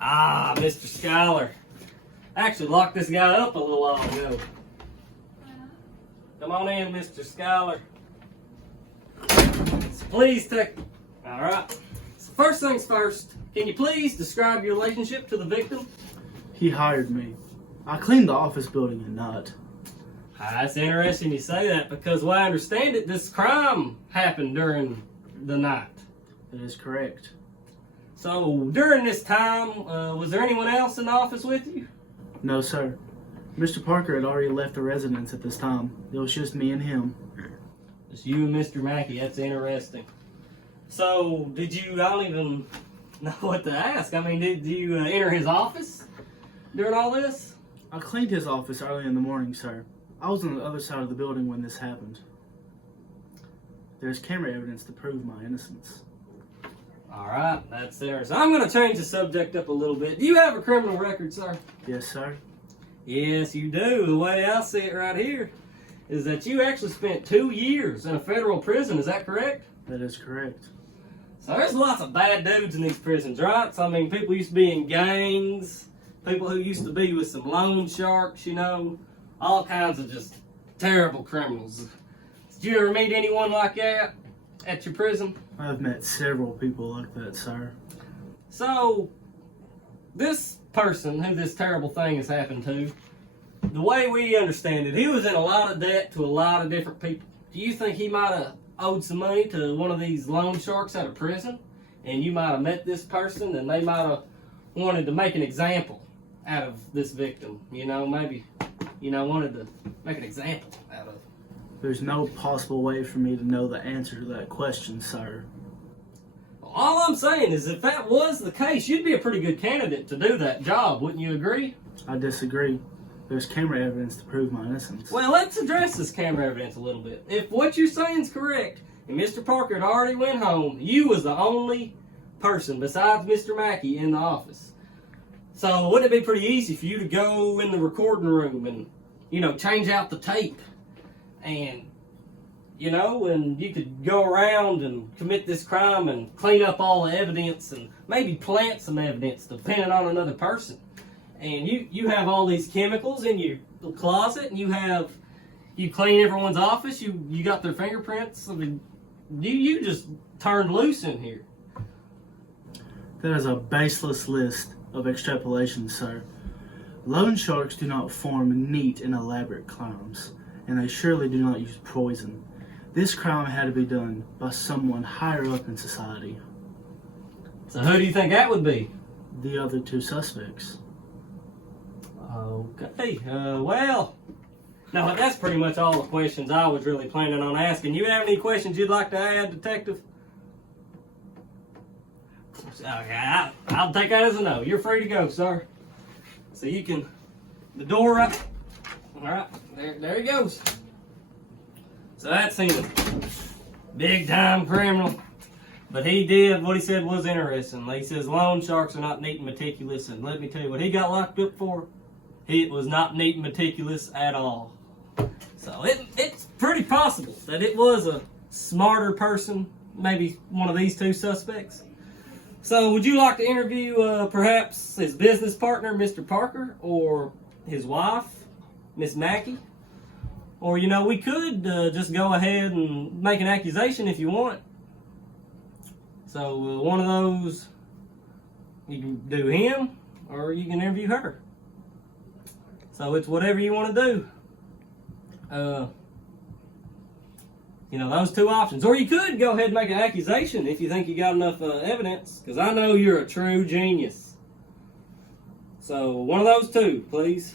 Ah, Mr. Skylar. I actually locked this guy up a little while ago. Come on in, Mr. Skylar. So please take... Alright. So first things first, can you please describe your relationship to the victim? He hired me. I cleaned the office building at night. That's interesting you say that because, well, I understand it, this crime happened during the night. That is correct. So, during this time, was there anyone else in the office with you? No, sir. Mr. Parker had already left the residence at this time. It was just me and him. It's you and Mr. Mackey. That's interesting. So, I don't even know what to ask. I mean, did you enter his office during all this? I cleaned his office early in the morning, sir. I was on the other side of the building when this happened. There's camera evidence to prove my innocence. Alright, that's there. So I'm going to change the subject up a little bit. Do you have a criminal record, sir? Yes, sir. Yes, you do. The way I see it right here is that you actually spent 2 years in a federal prison. Is that correct? That is correct. So there's lots of bad dudes in these prisons, right? So, I mean, people used to be in gangs, people who used to be with some loan sharks, you know, all kinds of just terrible criminals. Did you ever meet anyone like that at your prison? I've met several people like that, sir. So, this person who this terrible thing has happened to, the way we understand it, he was in a lot of debt to a lot of different people. Do you think he might have owed some money to one of these loan sharks out of prison? And you might have met this person and they might have wanted to make an example out of this victim. You know, maybe, wanted to make an example out of. There's no possible way for me to know the answer to that question, sir. All I'm saying is if that was the case, you'd be a pretty good candidate to do that job, wouldn't you agree? I disagree. There's camera evidence to prove my innocence. Well, let's address this camera evidence a little bit. If what you're saying is correct, and Mr. Parker had already went home, you was the only person besides Mr. Mackey in the office. So wouldn't it be pretty easy for you to go in the recording room and, change out the tape? And, and you could go around and commit this crime and clean up all the evidence and maybe plant some evidence depending on another person. And you have all these chemicals in your closet and you clean everyone's office, you got their fingerprints. I mean, you just turned loose in here. That is a baseless list of extrapolations, sir. Loan sharks do not form neat and elaborate crimes, and they surely do not use poison. This crime had to be done by someone higher up in society. So who do you think that would be? The other two suspects. Okay, well, no, that's pretty much all the questions I was really planning on asking. You have any questions you'd like to add, Detective? Okay, I'll take that as a no. You're free to go, sir. So you can, the door up. All right, there he goes. So that's him. Big time criminal. But he did what he said was interesting. He says loan sharks are not neat and meticulous. And let me tell you what he got locked up for. It was not neat and meticulous at all. So it's pretty possible that it was a smarter person, maybe one of these two suspects. So would you like to interview perhaps his business partner, Mr. Parker, or his wife, Miss Mackey? Or, we could just go ahead and make an accusation if you want. So one of those, you can do him or you can interview her. So it's whatever you want to do. Those two options. Or you could go ahead and make an accusation if you think you got enough evidence, because I know you're a true genius. So one of those two, please.